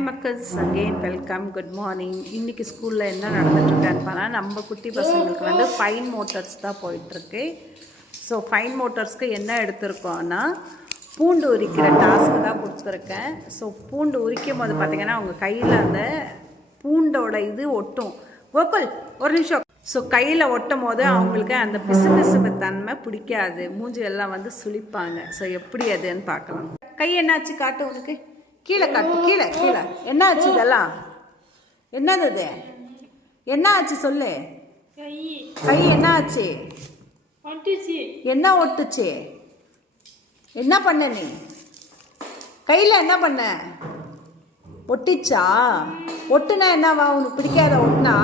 Hi மக்கள்ஸ், again welcome, good morning. இன்றைக்கி ஸ்கூலில் என்ன நடந்துட்டுருக்கான்னு பார்த்தா, நம்ம குட்டி பசங்களுக்கு வந்து ஃபைன் மோட்டர்ஸ் தான் போயிட்டுருக்கு. ஸோ ஃபைன் மோட்டர்ஸ்க்கு என்ன எடுத்திருக்கோன்னா, பூண்டு உரிக்கிற டாஸ்க்கு தான் கொடுத்துருக்கேன். ஸோ பூண்டு உரிக்கும் போது பார்த்திங்கன்னா அவங்க கையில் அந்த பூண்டோட இது ஒட்டும். கோகுல் ஒரு நிமிஷம். ஸோ கையில் ஒட்டும் போது அவங்களுக்கு அந்த பிசுபிசுப்பு தன்மை பிடிக்காது, மூஞ்சி எல்லாம் வந்து சுளிப்பாங்க. ஸோ எப்படி அதுன்னு பார்க்கலாம். கை என்னாச்சு காட்டு, உனக்கு கீழே காட்டு, கீழே கீழே என்ன ஆச்சு? இதெல்லாம் என்னது? இது என்ன ஆச்சு சொல்லு. கை என்ன ஆச்சு? என்ன ஒட்டுச்சு? என்ன பண்ண நீ? கையில் என்ன பண்ண? ஒட்டிச்சா? ஒட்டுனா என்னவா? உனக்கு பிடிக்காத ஒட்டுனா?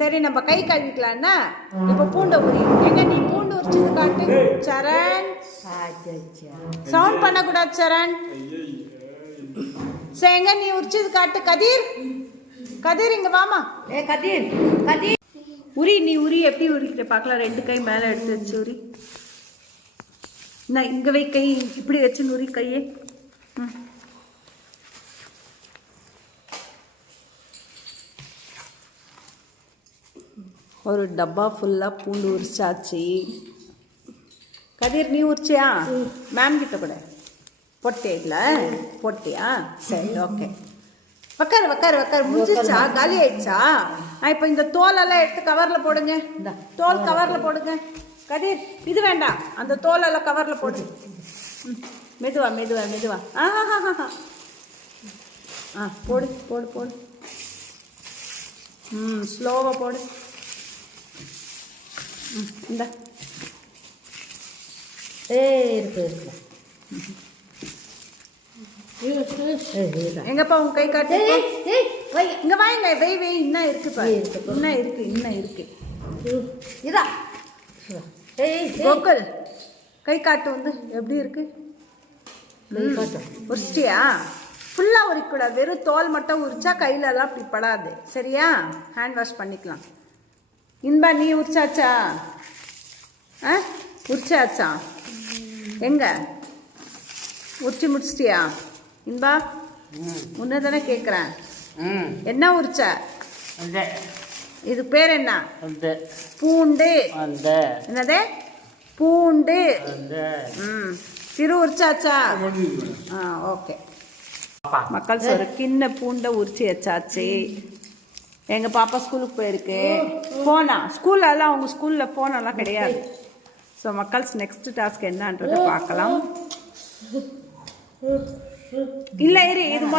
சரி, நம்ம கை கழுவிக்கலாம்னா. இப்போ பூண்டை உரி. எங்க நீ பூண்டு உரிச்சது காட்டு. சரண், சவுண்ட் பண்ணக்கூடாது சரண். சரி, எங்க நீ உரிச்சது காட்டு. கதிர், கதிர் இங்க வாமா. கதிர், கதிர் உரி. நீ உரி, எப்படி உரிக்கிற பார்க்கலாம். ரெண்டு கை மேலே எடுத்து வச்சு உரி. நான் இங்கே வை, கை இப்படி வச்சு உரி கையே. ஒரு டப்பா ஃபுல்லாக பூண்டு உரிச்சாச்சு. கதிர் நீ உரிச்சியா? மேம் கிட்ட கூட போட்டே இல்லை? போட்டியா? சரி, ஓகே. உக்காரு உக்காரு உக்காரு. முடிஞ்சிச்சா? காலி ஆயிடுச்சா? இப்போ இந்த தோலெல்லாம் எடுத்து கவரில் போடுங்க. இந்த தோல் கவரில் போடுங்க. கதிர் இது வேண்டாம், அந்த தோலெல்லாம் கவரில் போடு. மெதுவா மெதுவா மெதுவா. போடு போடு போடு. ஸ்லோவாக போடு. இந்த இருக்கு இருக்கு. எங்கப்பா உங்க கை காட்டு. இங்க வாங்க, வை வை. இன்னும் இருக்கு பாரு, இன்னும் இருக்கு, இன்னும் இருக்கு. இதா கோகுல், கை காட்டு. வந்து எப்படி இருக்கு? உரிச்சிட்டியா? ஃபுல்லாக உரிக்கூடாது, வெறும் தோல் மட்டும் உரிச்சா கையிலலாம் அப்படி படாது. சரியா? ஹேண்ட் வாஷ் பண்ணிக்கலாம். இன்பா நீ உரிச்சாச்சா? உரிச்சாச்சா? எங்க உரிச்சு முடிச்சிட்டியா? இன்பா முன்ன தானே கேட்குறேன். என்ன உரிச்ச? இது பேர் என்ன? பூண்டு. என்னது? பூண்டு. சிறு உரிச்சாச்சா? ஓகே மக்கள், ஒரு கிண்ண பூண்டை உரிச்சு வச்சாச்சு. எங்கள் பாப்பா ஸ்கூலுக்கு போயிருக்கு. ஃபோனா? ஸ்கூல்லலாம் அவங்க ஸ்கூலில் ஃபோனெல்லாம் கிடையாது. ஸோ மக்கள்ஸ், நெக்ஸ்ட் டாஸ்க் என்னன்றதை பார்க்கலாம். இல்லை இரு, இது